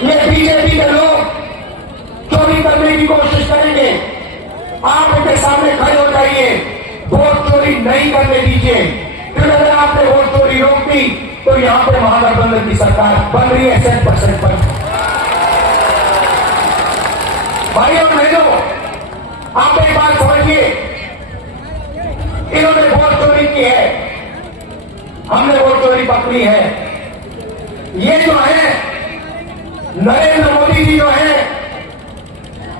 ये बीजेपी के लोग चोरी करने की कोशिश करेंगे। आप इनके सामने खड़े हो जाइए, वोट चोरी नहीं करने दीजिए। फिर अगर आपने वोट चोरी रोक दी तो यहां पे महागठबंधन की सरकार बन रही है 100% पर। भाई और बहनों, आप एक बात समझिए, इन्होंने वोट चोरी की है, हमने वोट चोरी पकड़ी है। ये जो है नरेंद्र मोदी जी जो है,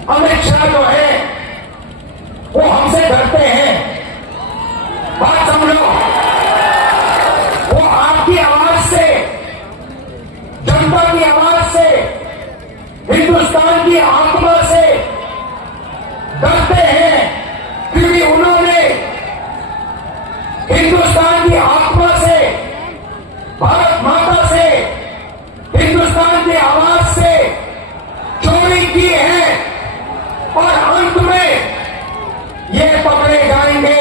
अमित शाह जो है, वो हमसे डरते हैं। बात समझो, वो आपकी आवाज से, जनता की आवाज से, हिंदुस्तान की आत्मा से डरते हैं, क्योंकि उन्होंने हिंदुस्तान की आत्मा से, भारत माता से, हिंदुस्तान की आवाज से चोरी की है और अंत में ये पकड़े जाएंगे।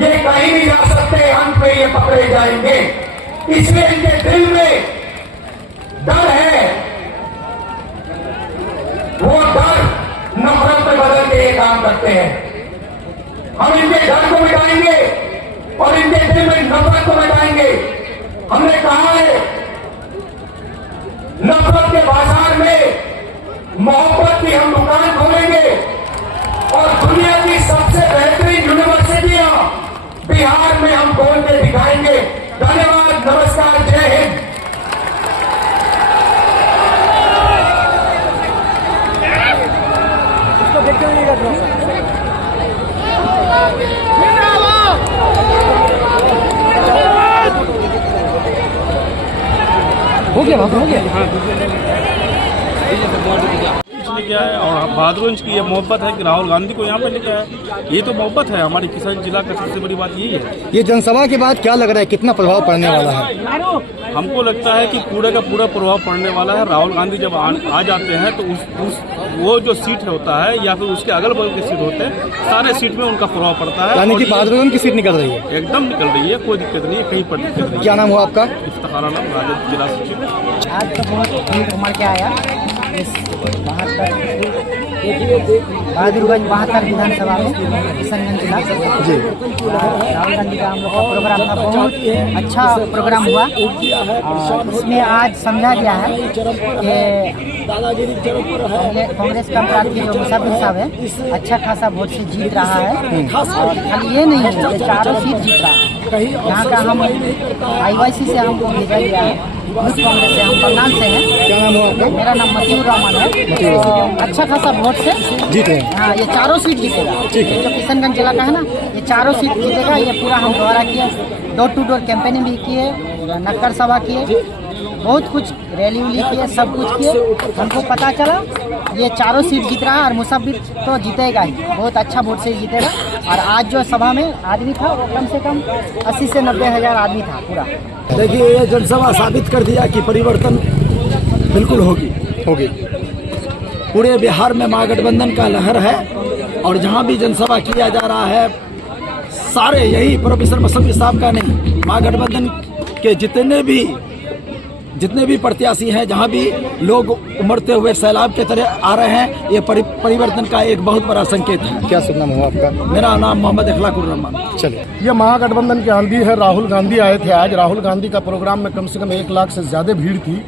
ये कहीं नहीं जा सकते, अंत में ये पकड़े जाएंगे। इसलिए इनके दिल में डर है, वो डर नफरत में बदल के ये काम करते हैं। हम इनके डर को मिटाएंगे और इनके दिल में नफरत को मिटाएंगे। हमने कहा है, नफरत के बाजार में मोहब्बत की हम दुकान खोलेंगे और दुनिया की सबसे बेहतरीन यूनिवर्सिटियां बिहार में हम खोल के दिखाएंगे। धन्यवाद, नमस्कार, जय हिंद। इसको देखते हुए नहीं कर रहा। हो गया क्या है। और बहादुरगंज की ये मोहब्बत है कि राहुल गांधी को यहाँ पे लेकर आए। ये तो मोहब्बत है हमारी किसान जिला का, सबसे बड़ी बात यही है। ये जनसभा के बाद क्या लग रहा है, कितना प्रभाव पड़ने वाला है? हमको लगता है कि पूरे का पूरा प्रभाव पड़ने वाला है। राहुल गांधी जब आ जाते हैं तो वो जो सीट होता है या फिर उसके अगल बगल के सीट होते हैं, सारे सीट में उनका प्रभाव पड़ता है। यानी कि बहादुरगंज की सीट निकल रही है? एकदम निकल रही है, कोई दिक्कत नहीं है, कहीं पर दिक्कत नहीं। क्या नाम हुआ आपका? इफ्तिखार आलम, राजद जिला सचिव। आज तो बहुत भीड़ उमड़ के आया इस बहादुरगंज 72 विधानसभा में किशनगंज जिला। जी, राहुल गांधी का हम लोग का प्रोग्राम था, बहुत अच्छा प्रोग्राम हुआ। और इसमें आज समझा गया है कि कांग्रेस का प्रार्थी जो मुसाफिर साहब है, अच्छा खासा वोट से जीत रहा है। और खाली ये नहीं है, ये चारों सीट जीत रहा है। यहाँ का हम IYC से हमको भेजा गया है, कांग्रेस से, हम बंगाल से हैं। क्या नाम हुआ आपका? मेरा नाम मतीउर रहमान है। तो अच्छा खासा वोट से जीते। हाँ, ये चारों सीट जीतेगा। ठीक है। जो किशनगंज जिला का है ना, ये चारों सीट जीतेगा। ये पूरा हम द्वारा किए, डोर टू डोर कैंपेनिंग भी किए, नुक्कड़ सभा किए, बहुत कुछ रैली उली किए, सब कुछ किए। हमको पता चला ये चारों सीट जीत रहा है और मुसाफिर तो जीतेगा ही, बहुत अच्छा वोट से जीतेगा। और आज जो सभा में आदमी था वो कम से कम 80 से 90 हज़ार आदमी था पूरा। देखिए, ये जनसभा साबित कर दिया कि परिवर्तन बिल्कुल होगी। पूरे बिहार में महागठबंधन का लहर है और जहां भी जनसभा किया जा रहा है, सारे यही प्रोफेसर मौसमी साहब का नहीं, महागठबंधन के जितने भी प्रत्याशी हैं, जहां भी लोग उमड़ते हुए सैलाब के तरह आ रहे हैं, ये परिवर्तन का एक बहुत बड़ा संकेत है। क्या शुभ नाम हुआ आपका? मेरा नाम मोहम्मद अखलाकुर रहमान। चलिए, ये महागठबंधन की आंधी है। राहुल गांधी आए थे आज। राहुल गांधी का प्रोग्राम में कम से कम 1 लाख से ज़्यादा भीड़ थी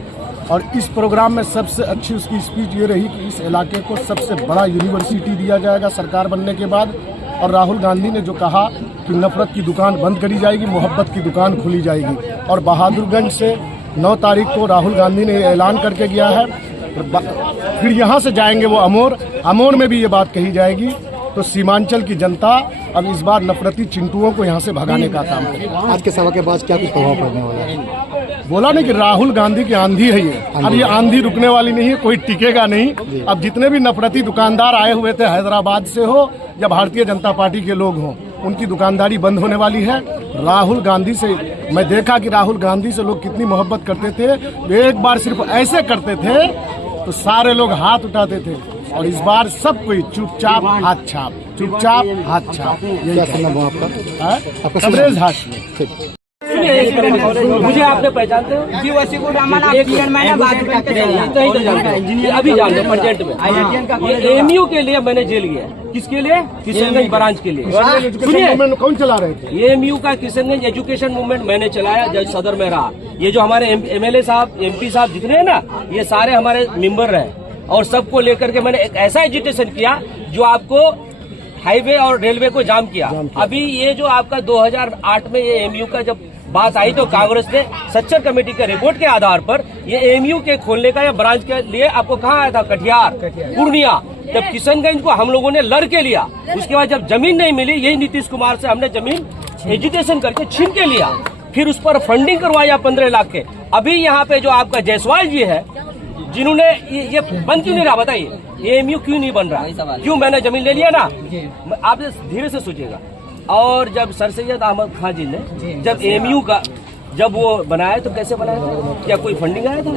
और इस प्रोग्राम में सबसे अच्छी उसकी स्पीच ये रही कि इस इलाके को सबसे बड़ा यूनिवर्सिटी दिया जाएगा सरकार बनने के बाद। और राहुल गांधी ने जो कहा कि नफरत की दुकान बंद करी जाएगी, मोहब्बत की दुकान खुली जाएगी। और बहादुरगंज से 9 तारीख को राहुल गांधी ने ऐलान करके गया है। फिर यहाँ से जाएंगे वो अमोर में भी ये बात कही जाएगी। तो सीमांचल की जनता अब इस बार नफरती चिंटुओं को यहाँ से भगाने का काम करेगी। आज के सभा के बाद क्या कुछ प्रभाव पड़ने वाला है? बोला नहीं कि राहुल गांधी की आंधी है ये। अब ये आंधी रुकने वाली नहीं है, कोई टिकेगा नहीं। अब जितने भी नफरती दुकानदार आए हुए थे हैदराबाद से हो या भारतीय जनता पार्टी के लोग हों, उनकी दुकानदारी बंद होने वाली है। राहुल गांधी से मैं देखा कि राहुल गांधी से लोग कितनी मोहब्बत करते थे। वे एक बार सिर्फ ऐसे करते थे तो सारे लोग हाथ उठाते थे और इस बार सब कोई चुपचाप हाथ छाप, चुपचाप हाथ छाप। क्या सुनना हुआ आपका? कमरेज हाशमी। मुझे आपने पहचानते हो? अभी जान लो प्रेजेंट में। ये एमयू के लिए मैंने जेल गया। किसके लिए? किशनगंज ब्रांच के लिए। सुनिए, कौन चला रहे थे? ये एमयू का किशनगंज एजुकेशन मूवमेंट मैंने चलाया, जज सदर में रहा। ये जो हमारे एमएलए साहब, एमपी साहब जितने हैं ना, ये सारे हमारे मेंबर रहे और सबको लेकर के मैंने एक ऐसा एजुटेशन किया जो आपको हाईवे और रेलवे को जाम किया। अभी ये जो आपका 2008 में ये एमयू का जब बात आई तो कांग्रेस ने सच्चर कमेटी के रिपोर्ट के आधार पर ये एमयू के खोलने का या ब्रांच के लिए आपको कहाँ आया था? कटिहार, पूर्णिया। जब किशनगंज को हम लोगों ने लड़ के लिया, उसके बाद जब जमीन नहीं मिली, यही नीतीश कुमार से हमने जमीन एजुकेशन करके छीन के लिया, फिर उस पर फंडिंग करवाया 15 लाख के। अभी यहाँ पे जो आपका जायसवाल जी है, जिन्होंने ये बन क्यों नहीं रहा बताइए? ये एमयू क्यों नहीं बन रहा? क्यों? मैंने जमीन ले लिया ना। आप धीरे से सोचिएगा। और जब सर सैयद अहमद खान जी ने जब एमयू का जब वो बनाया तो कैसे बनाया था? क्या कोई फंडिंग आया था?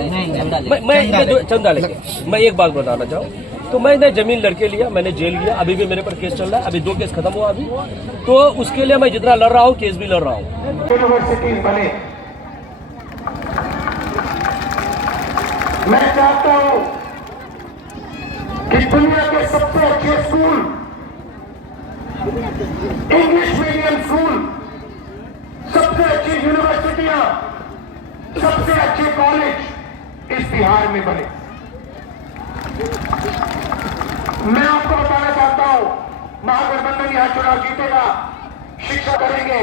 मैं चंदा लेके मैं एक बात बताना चाहूँ, तो मैंने जमीन लड़के लिया, मैंने जेल गया, अभी भी मेरे पर केस चल रहा है, अभी 2 केस खत्म हुआ अभी। तो उसके लिए मैं जितना लड़ रहा हूँ, केस भी लड़ रहा हूँ। यूनिवर्सिटी बने, मैं चाहता हूं कि दुनिया के सबसे अच्छे स्कूल, इंग्लिश मीडियम स्कूल, सबसे अच्छी यूनिवर्सिटियां, सबसे अच्छे कॉलेज इस बिहार में बने। मैं आपको बताना चाहता हूं, महागठबंधन यहां चुनाव जीतेगा, शिक्षा करेंगे,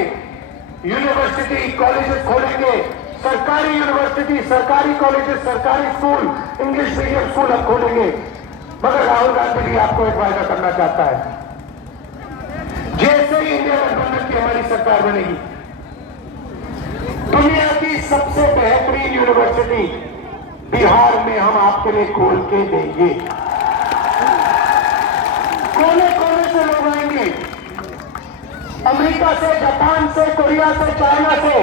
यूनिवर्सिटी कॉलेजेस खोलेंगे, सरकारी यूनिवर्सिटी, सरकारी कॉलेजेस, सरकारी स्कूल, इंग्लिश मीडियम स्कूल हम खोलेंगे। मगर राहुल गांधी भी आपको एक वायदा करना चाहता है, जैसे ही इंडिया गठबंधन की हमारी सरकार बनेगी, दुनिया की सबसे बेहतरीन यूनिवर्सिटी बिहार में हम आपके लिए खोल के देंगे। कोने कोने से लोग आएंगे, अमेरिका से, जापान से, कोरिया से, चाइना से,